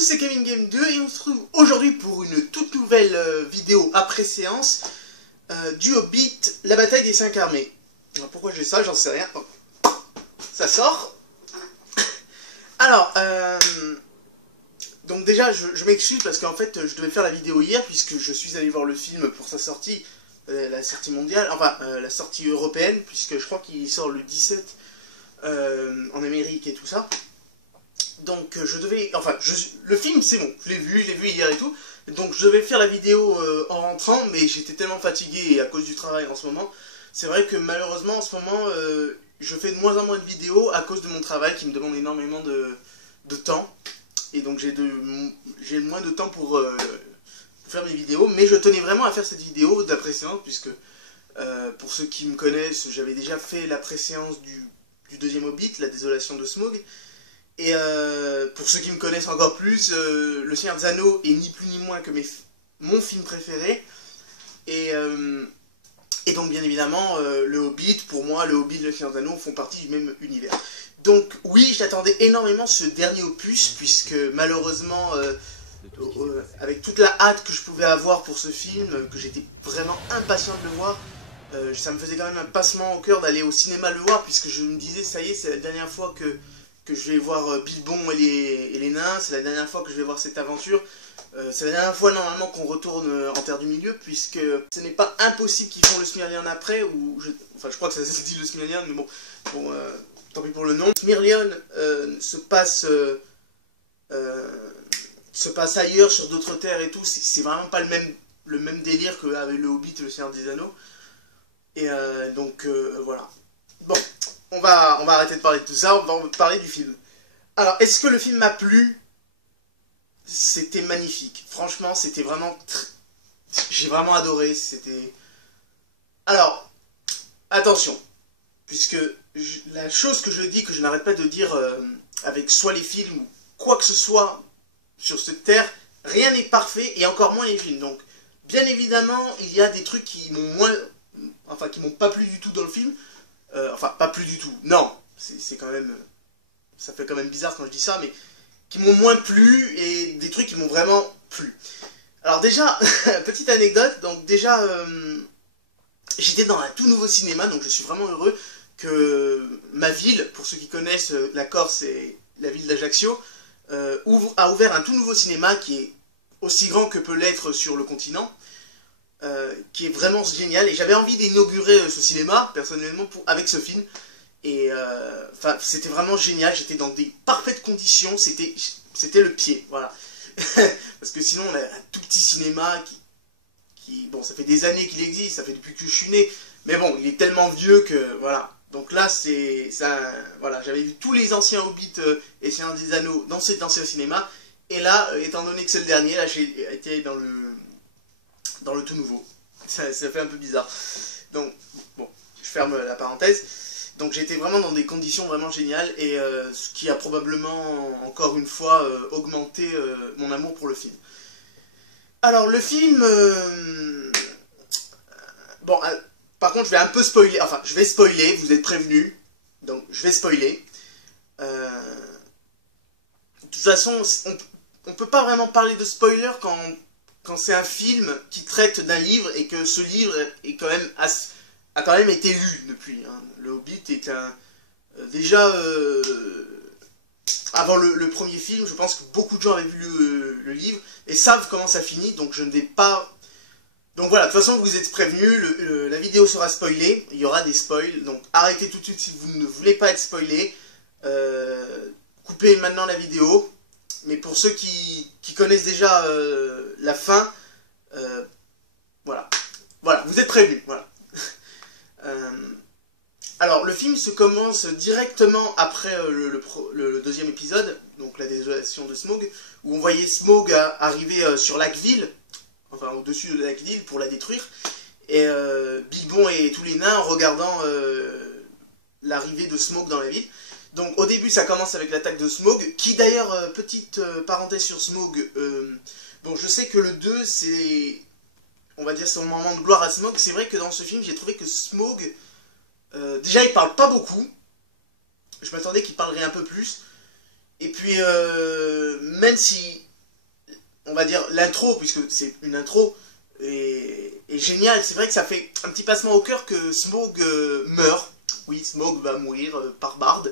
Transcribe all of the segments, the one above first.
tous, c'est Kevin Game 2 et on se retrouve aujourd'hui pour une toute nouvelle vidéo après séance du Hobbit, la bataille des 5 armées. Alors, pourquoi j'ai ça, j'en sais rien. Oh. Ça sort. Alors, donc déjà, je m'excuse parce qu'en fait, je devais faire la vidéo hier puisque je suis allé voir le film pour sa sortie, la sortie mondiale, enfin, la sortie européenne, puisque je crois qu'il sort le 17 en Amérique et tout ça. Donc je devais, enfin, le film c'est bon, je l'ai vu hier et tout, donc je devais faire la vidéo en rentrant, mais j'étais tellement fatigué et à cause du travail en ce moment, c'est vrai que malheureusement en ce moment, je fais de moins en moins de vidéos à cause de mon travail qui me demande énormément de temps, et donc j'ai moins de temps pour faire mes vidéos, mais je tenais vraiment à faire cette vidéo d'après-séance, puisque pour ceux qui me connaissent, j'avais déjà fait la pré-séance du deuxième Hobbit, la désolation de Smaug. Et pour ceux qui me connaissent encore plus, Le Seigneur des Anneaux est ni plus ni moins que mon film préféré. Et donc bien évidemment, le Hobbit, pour moi, le Hobbit et Le Seigneur des Anneaux font partie du même univers. Donc oui, j'attendais énormément ce dernier opus, puisque malheureusement, avec toute la hâte que je pouvais avoir pour ce film, que j'étais vraiment impatient de le voir, ça me faisait quand même un passement au cœur d'aller au cinéma le voir, puisque je me disais, ça y est, c'est la dernière fois que je vais voir Bilbon et les nains, c'est la dernière fois que je vais voir cette aventure, c'est la dernière fois normalement qu'on retourne en Terre du Milieu, puisque ce n'est pas impossible qu'ils font le Smyrlion après, ou enfin je crois que ça se dit le Smyrlion, mais bon, tant pis pour le nom. Smyrlion se passe ailleurs, sur d'autres terres et tout, c'est vraiment pas le même délire qu'avec le Hobbit et le Seigneur des Anneaux, et donc voilà. Bon. On va arrêter de parler de tout ça, on va parler du film. Alors, est-ce que le film m'a plu? C'était magnifique. Franchement, c'était vraiment... J'ai vraiment adoré, c'était... Alors, attention, puisque la chose que je dis, que je n'arrête pas de dire avec soit les films ou quoi que ce soit sur cette terre, rien n'est parfait, et encore moins les films. Donc, bien évidemment, il y a des trucs qui m'ont pas plu du tout dans le film. Enfin, pas plus du tout, non, c'est quand même, ça fait quand même bizarre quand je dis ça, mais qui m'ont moins plu, et des trucs qui m'ont vraiment plu. Alors déjà, petite anecdote, donc déjà, j'étais dans un tout nouveau cinéma, donc je suis vraiment heureux que ma ville, pour ceux qui connaissent la Corse et la ville d'Ajaccio, a ouvert un tout nouveau cinéma qui est aussi grand que peut l'être sur le continent, qui est vraiment génial, et j'avais envie d'inaugurer ce cinéma personnellement avec ce film, et enfin c'était vraiment génial, j'étais dans des parfaites conditions, c'était le pied, voilà. Parce que sinon on a un tout petit cinéma qui bon, ça fait des années qu'il existe, ça fait depuis que je suis né, mais bon, il est tellement vieux que voilà. Donc là voilà, j'avais vu tous les anciens Hobbits et Seigneur des Anneaux dans cet ancien cinéma, et là, étant donné que c'est le dernier, là j'ai été dans le tout nouveau. Ça fait un peu bizarre. Donc, bon, je ferme la parenthèse. Donc j'ai été vraiment dans des conditions vraiment géniales, et ce qui a probablement, encore une fois, augmenté mon amour pour le film. Alors, le film... bon, par contre, je vais un peu spoiler. Enfin, je vais spoiler, vous êtes prévenus. Donc, je vais spoiler. De toute façon, on peut pas vraiment parler de spoiler quand c'est un film qui traite d'un livre, et que ce livre est a quand même été lu depuis. Hein. Le Hobbit est déjà, avant le premier film, je pense que beaucoup de gens avaient vu le livre, et savent comment ça finit, donc je ne vais pas... Donc voilà, de toute façon, vous êtes prévenus, la vidéo sera spoilée, il y aura des spoils, donc arrêtez tout de suite si vous ne voulez pas être spoilé. Coupez maintenant la vidéo. Mais pour ceux qui connaissent déjà la fin, voilà, vous êtes prévenus, voilà. Alors, le film se commence directement après le deuxième épisode, donc la désolation de Smaug, où on voyait Smaug arriver sur Lac-Ville, enfin au-dessus de Lac-Ville, pour la détruire, et Bilbon et tous les nains en regardant l'arrivée de Smaug dans la ville. Donc au début ça commence avec l'attaque de Smaug, qui d'ailleurs, petite parenthèse sur Smaug, bon je sais que le 2 c'est, on va dire, son moment de gloire à Smaug. C'est vrai que dans ce film j'ai trouvé que Smaug, déjà il parle pas beaucoup, je m'attendais qu'il parlerait un peu plus, et puis même si on va dire, l'intro, puisque c'est une intro, est géniale. C'est vrai que ça fait un petit passement au cœur que Smaug meurt. Oui, Smaug va mourir par Bard.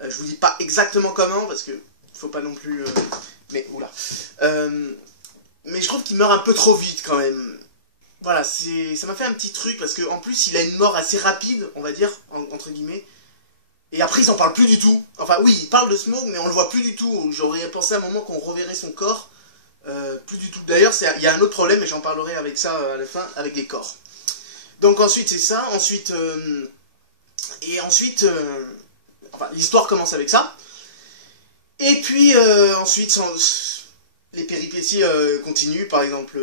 Je vous dis pas exactement comment, parce que faut pas non plus... mais, oula. Mais je trouve qu'il meurt un peu trop vite, quand même. Voilà, ça m'a fait un petit truc, parce qu'en plus, il a une mort assez rapide, on va dire, entre guillemets. Et après, ils en parlent plus du tout. Enfin, oui, ils parlent de Smaug, mais on le voit plus du tout. J'aurais pensé à un moment qu'on reverrait son corps. Plus du tout. D'ailleurs, il y a un autre problème, et j'en parlerai avec ça à la fin, avec les corps. Donc ensuite, c'est ça. Ensuite... enfin, l'histoire commence avec ça. Et puis, ensuite, les péripéties continuent. Par exemple,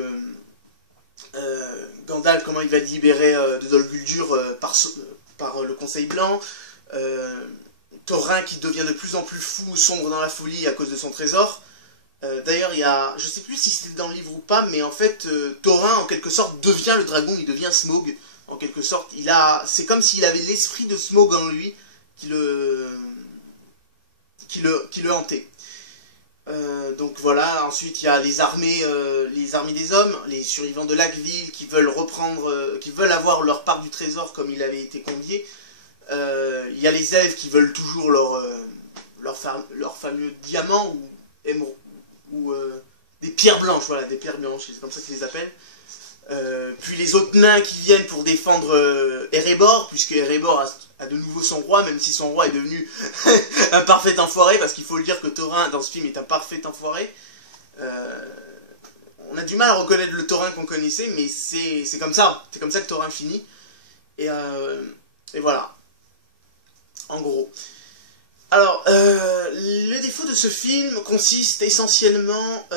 Gandalf, comment il va être libéré de Dol Guldur par le Conseil Blanc. Thorin qui devient de plus en plus fou, sombre dans la folie à cause de son trésor. D'ailleurs, je sais plus si c'était dans le livre ou pas, mais en fait, Thorin, en quelque sorte, devient le dragon, il devient Smaug, en quelque sorte. C'est comme s'il avait l'esprit de Smaug en lui, qui le hantait. Donc voilà, ensuite il y a les armées des hommes, les survivants de Laqueville qui veulent avoir leur part du trésor comme il avait été convié. Il y a les elfes qui veulent toujours leur fameux diamant ou des pierres blanches, voilà, des pierres blanches, c'est comme ça qu'ils les appellent. Puis les autres nains qui viennent pour défendre Erebor, puisque Erebor a de nouveau son roi, même si son roi est devenu un parfait enfoiré, parce qu'il faut le dire que Thorin dans ce film est un parfait enfoiré. On a du mal à reconnaître le Thorin qu'on connaissait, mais c'est comme ça que Thorin finit. Et voilà, en gros. Alors, le défaut de ce film consiste essentiellement...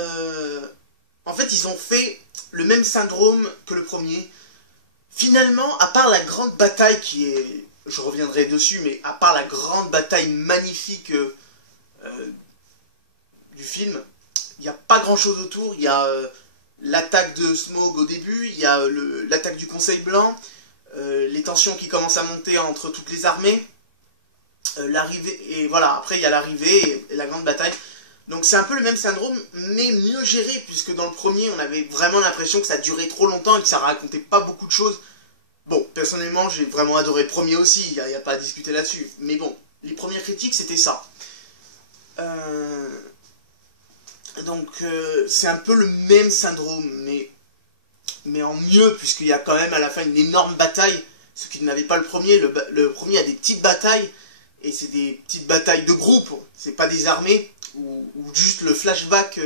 en fait, ils ont fait le même syndrome que le premier. Finalement, à part la grande bataille qui est... Je reviendrai dessus, mais à part la grande bataille magnifique du film, il n'y a pas grand-chose autour. Il y a l'attaque de Smaug au début, il y a l'attaque du Conseil Blanc, les tensions qui commencent à monter entre toutes les armées, l'arrivée, et voilà, après il y a l'arrivée et la grande bataille. Donc c'est un peu le même syndrome, mais mieux géré, puisque dans le premier, on avait vraiment l'impression que ça durait trop longtemps et que ça racontait pas beaucoup de choses. Bon, personnellement, j'ai vraiment adoré le premier aussi, il n'y a pas à discuter là-dessus. Mais bon, les premières critiques, c'était ça. Donc, c'est un peu le même syndrome, mais en mieux, puisqu'il y a quand même à la fin une énorme bataille, ce qui n'avait pas le premier. Le premier a des petites batailles, et c'est des petites batailles de groupe, c'est pas des armées, ou juste le flashback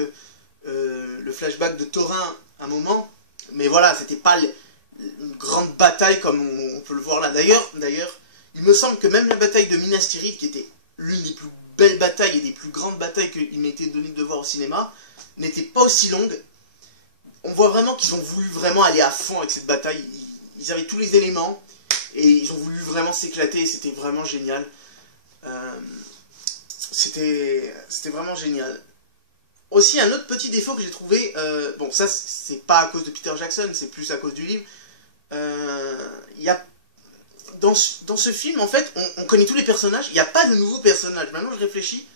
de Thorin à un moment. Mais voilà, c'était pas une grande bataille comme on peut le voir là. D'ailleurs, il me semble que même la bataille de Minas Tirith, qui était l'une des plus belles batailles et des plus grandes batailles qu'il m'était donné de voir au cinéma, n'était pas aussi longue. On voit vraiment qu'ils ont voulu vraiment aller à fond avec cette bataille. Ils avaient tous les éléments et ils ont voulu vraiment s'éclater. C'était vraiment génial. C'était vraiment génial. Aussi, un autre petit défaut que j'ai trouvé, bon, ça c'est pas à cause de Peter Jackson, c'est plus à cause du livre. Il y a dans ce film, en fait, on connaît tous les personnages, il n'y a pas de nouveaux personnages. Maintenant, je réfléchis.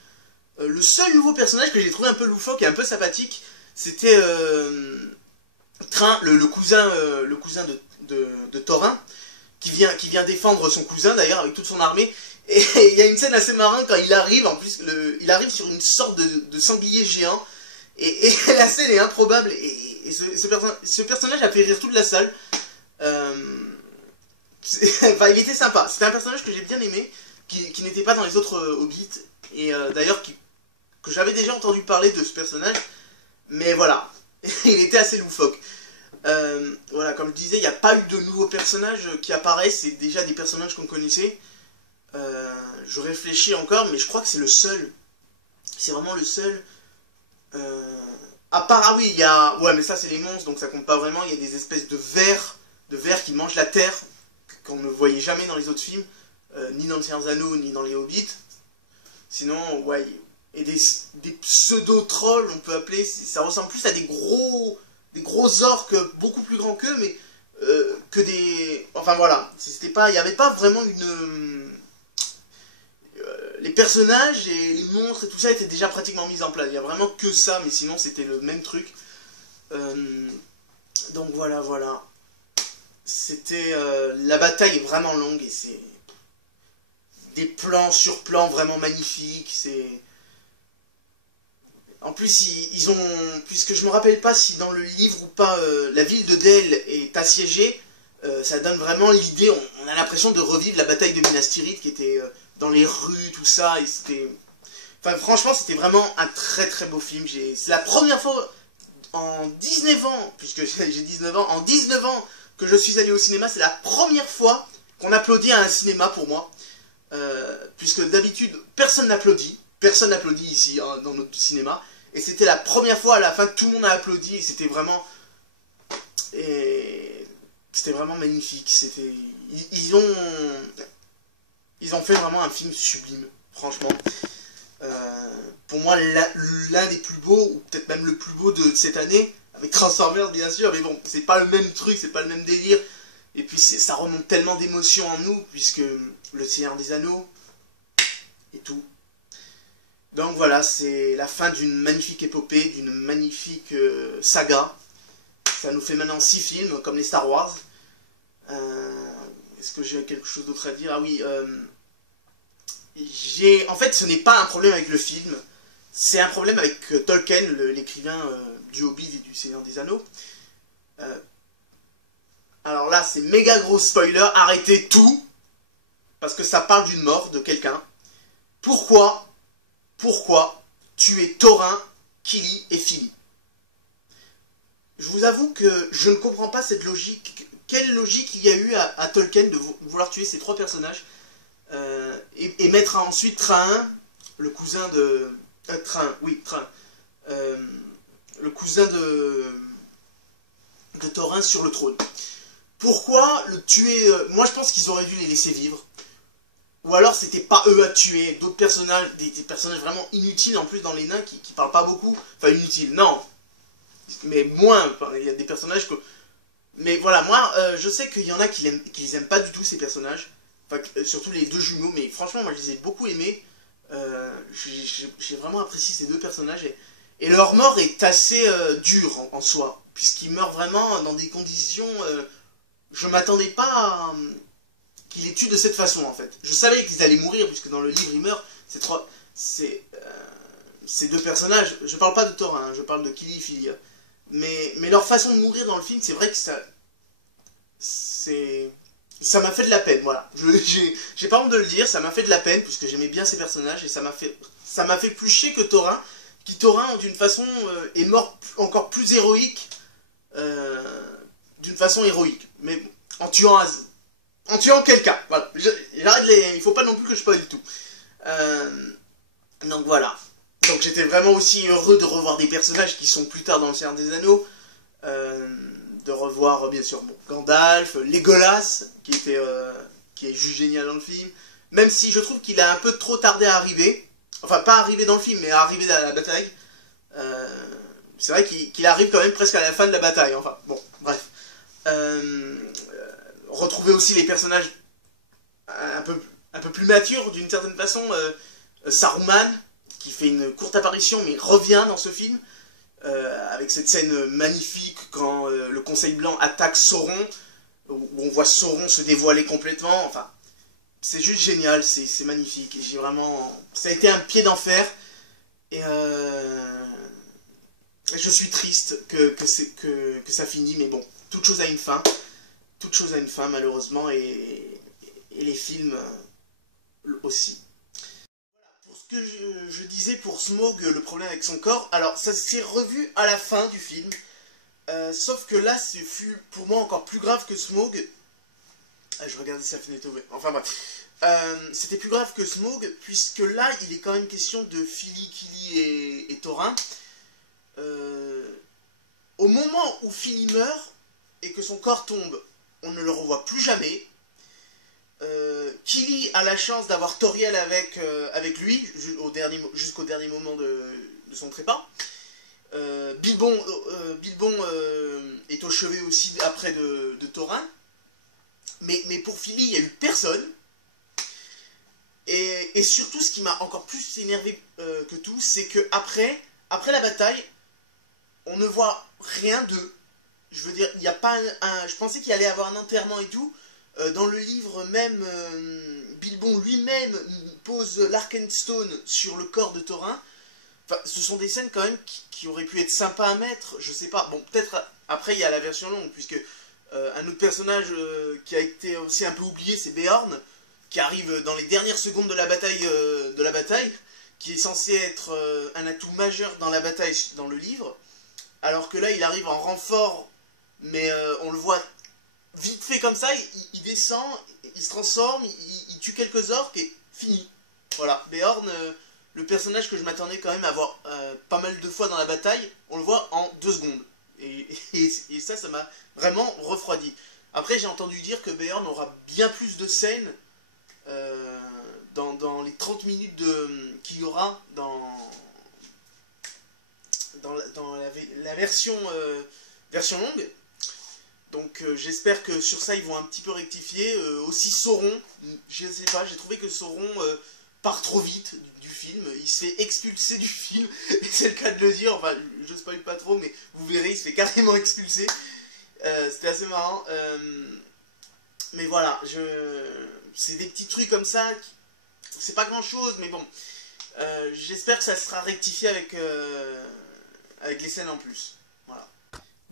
Le seul nouveau personnage que j'ai trouvé un peu loufoque et un peu sympathique, c'était Trin, le cousin de Thorin, qui vient défendre son cousin, d'ailleurs, avec toute son armée. Et il y a une scène assez marrante quand il arrive, en plus, il arrive sur une sorte de sanglier géant, et la scène est improbable, et ce personnage a fait rire toute la salle. Enfin, il était sympa. C'était un personnage que j'ai bien aimé, qui n'était pas dans les autres Hobbits, et d'ailleurs que j'avais déjà entendu parler de ce personnage, mais voilà, il était assez loufoque. Voilà, comme je disais, il n'y a pas eu de nouveaux personnages qui apparaissent, c'est déjà des personnages qu'on connaissait. Je réfléchis encore, mais je crois que c'est le seul. C'est vraiment le seul. À part, ah oui, il y a... Ouais, mais ça c'est les monstres, donc ça compte pas vraiment. Il y a des espèces de vers qui mangent la terre, qu'on ne voyait jamais dans les autres films, ni dans le Seigneur des Anneaux, ni dans les Hobbits. Sinon, ouais, et des pseudo-trolls, on peut appeler, ça ressemble plus à des gros orques, beaucoup plus grands qu'eux, mais que des... Enfin voilà, c'était pas... Il n'y avait pas vraiment une... les personnages et les monstres et tout ça étaient déjà pratiquement mis en place. Il n'y a vraiment que ça, mais sinon c'était le même truc. Euh, donc voilà, voilà. C'était... la bataille est vraiment longue et c'est... Des plans sur plans vraiment magnifiques, c'est... En plus, ils ont... Puisque je me rappelle pas si dans le livre ou pas, la ville de Dale est assiégée, ça donne vraiment l'idée, on a l'impression de revivre la bataille de Minas Tirith qui était dans les rues, tout ça, et c'était... Enfin, franchement, c'était vraiment un très très beau film. C'est la première fois en 19 ans, puisque j'ai 19 ans, en 19 ans que je suis allé au cinéma, c'est la première fois qu'on applaudit à un cinéma pour moi. Puisque d'habitude, personne n'applaudit ici hein, dans notre cinéma. Et c'était la première fois à la fin que tout le monde a applaudi et c'était vraiment... Et c'était vraiment magnifique. C'était... Ils ont fait vraiment un film sublime, franchement. Pour moi, l'un des plus beaux, ou peut-être même le plus beau de cette année, avec Transformers bien sûr, mais bon, c'est pas le même truc, c'est pas le même délire. Et puis ça remonte tellement d'émotions en nous, puisque le Seigneur des Anneaux et tout. Donc voilà, c'est la fin d'une magnifique épopée, d'une magnifique saga. Ça nous fait maintenant 6 films, comme les Star Wars. Est-ce que j'ai quelque chose d'autre à dire? Ah oui, en fait, ce n'est pas un problème avec le film, c'est un problème avec Tolkien, l'écrivain du Hobbit et du Seigneur des Anneaux. Alors là, c'est méga gros spoiler, arrêtez tout, parce que ça parle d'une mort de quelqu'un. Pourquoi tuer Thorin, Kili et Fili? Je vous avoue que je ne comprends pas cette logique. Quelle logique il y a eu à Tolkien de vouloir tuer ces 3 personnages et mettre ensuite Train, le cousin de... Train, oui, Train. Le cousin de Thorin sur le trône. Pourquoi le tuer moi je pense qu'ils auraient dû les laisser vivre. Ou alors c'était pas eux à tuer, d'autres personnages, des personnages vraiment inutiles en plus dans les nains qui parlent pas beaucoup. Enfin inutiles, non. Mais moins, il y a des personnages que... Mais voilà, moi je sais qu'il y en a qui les aiment pas du tout ces personnages. Enfin, surtout les 2 jumeaux, mais franchement moi je les ai beaucoup aimés. J'ai vraiment apprécié ces 2 personnages. Et leur mort est assez dure en soi. Puisqu'ils meurent vraiment dans des conditions... je m'attendais pas à... qu'ils les tuent de cette façon en fait. Je savais qu'ils allaient mourir puisque dans le livre ils meurent. Ces 2 personnages, je parle pas de Thorin, hein, je parle de Kili et Fili. Mais leur façon de mourir dans le film, c'est vrai que ça m'a fait de la peine, voilà. J'ai pas honte de le dire, ça m'a fait de la peine puisque j'aimais bien ces personnages et ça m'a fait plus chier que Thorin, qui Thorin d'une façon est mort encore plus héroïque, d'une façon héroïque, mais en tuant quelqu'un, voilà. Il faut pas non plus que je spoil du tout. Donc voilà. Donc j'étais vraiment aussi heureux de revoir des personnages qui sont plus tard dans le Seigneur des Anneaux. De revoir bien sûr Gandalf, Legolas, qui est juste génial dans le film. Même si je trouve qu'il a un peu trop tardé à arriver. Enfin pas arriver dans le film, mais à arriver dans la bataille. C'est vrai qu'il arrive quand même presque à la fin de la bataille. Enfin bon, bref. Retrouver aussi les personnages un peu plus matures d'une certaine façon. Saruman, qui fait une courte apparition mais revient dans ce film, avec cette scène magnifique quand le Conseil Blanc attaque Sauron, où on voit Sauron se dévoiler complètement. Enfin, c'est juste génial, c'est magnifique. J'ai vraiment... Ça a été un pied d'enfer, et je suis triste que ça finisse, mais bon, toute chose a une fin. Toute chose a une fin malheureusement, et les films aussi. Ce que je disais pour Smaug, le problème avec son corps, alors ça s'est revu à la fin du film, sauf que là, ce fut pour moi encore plus grave que Smaug. Je regardais sa fenêtre ouverte, enfin bref. C'était plus grave que Smaug, puisque là, il est quand même question de Fili, Kili et Thorin. Au moment où Fili meurt, et que son corps tombe, on ne le revoit plus jamais. Kili a la chance d'avoir Toriel avec lui jusqu'au dernier moment de son trépas. Bilbon est au chevet aussi après de Thorin. Mais pour Fili, il n'y a eu personne. Et surtout, ce qui m'a encore plus énervé que tout, c'est que après la bataille, on ne voit rien d'eux. Je veux dire, il n'y a pas je pensais qu'il allait avoir un enterrement et tout. Dans le livre même, Bilbon lui-même pose l'Arkenstone sur le corps de Thorin. Enfin, ce sont des scènes quand même qui auraient pu être sympas à mettre, je sais pas. Bon, peut-être après il y a la version longue, puisque un autre personnage qui a été aussi un peu oublié, c'est Beorn, qui arrive dans les dernières secondes de la bataille, qui est censé être un atout majeur dans la bataille dans le livre, alors que là il arrive en renfort, mais on le voit vite fait comme ça, il descend, il se transforme, il tue quelques orques et fini. Voilà, Beorn, le personnage que je m'attendais quand même à voir pas mal de fois dans la bataille, on le voit en 2 secondes. Et ça m'a vraiment refroidi. Après, j'ai entendu dire que Beorn aura bien plus de scènes dans les 30 minutes qu'il y aura dans la version longue. Donc j'espère que sur ça ils vont un petit peu rectifier. Aussi Sauron, je sais pas, j'ai trouvé que Sauron part trop vite du film, il se fait expulser du film, et c'est le cas de le dire, enfin je spoil pas trop, mais vous verrez, il se fait carrément expulser. C'était assez marrant. Mais voilà, c'est des petits trucs comme ça, c'est pas grand chose, mais bon, j'espère que ça sera rectifié avec les scènes en plus. Voilà.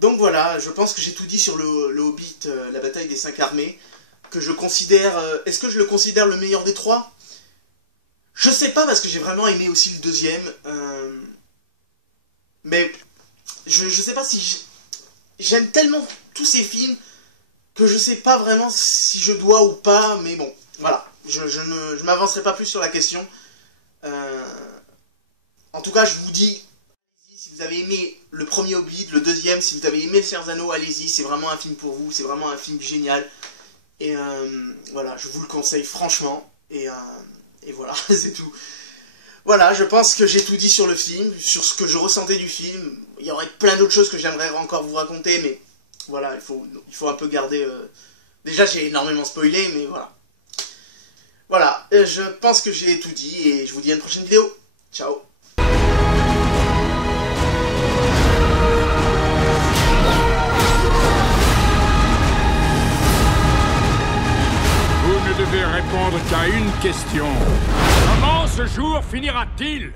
Donc voilà, je pense que j'ai tout dit sur le Hobbit, la bataille des 5 armées, que je considère... Est-ce que je le considère le meilleur des 3 ? Je sais pas, parce que j'ai vraiment aimé aussi le deuxième. Mais je sais pas si... J'aime tellement tous ces films que je sais pas vraiment si je dois ou pas, mais bon, voilà. Je ne m'avancerai pas plus sur la question. En tout cas, je vous dis... Si vous avez aimé le premier Hobbit, le deuxième, si vous avez aimé Le Seigneur des Anneaux, allez-y, c'est vraiment un film pour vous, c'est vraiment un film génial. Et voilà, je vous le conseille franchement. Et voilà, c'est tout. Voilà, je pense que j'ai tout dit sur le film, sur ce que je ressentais du film. Il y aurait plein d'autres choses que j'aimerais encore vous raconter, mais voilà, il faut un peu garder... Déjà, j'ai énormément spoilé, mais voilà. Voilà, je pense que j'ai tout dit, et je vous dis à une prochaine vidéo. Ciao. Vous ne devez répondre qu'à une question. Comment ce jour finira-t-il ?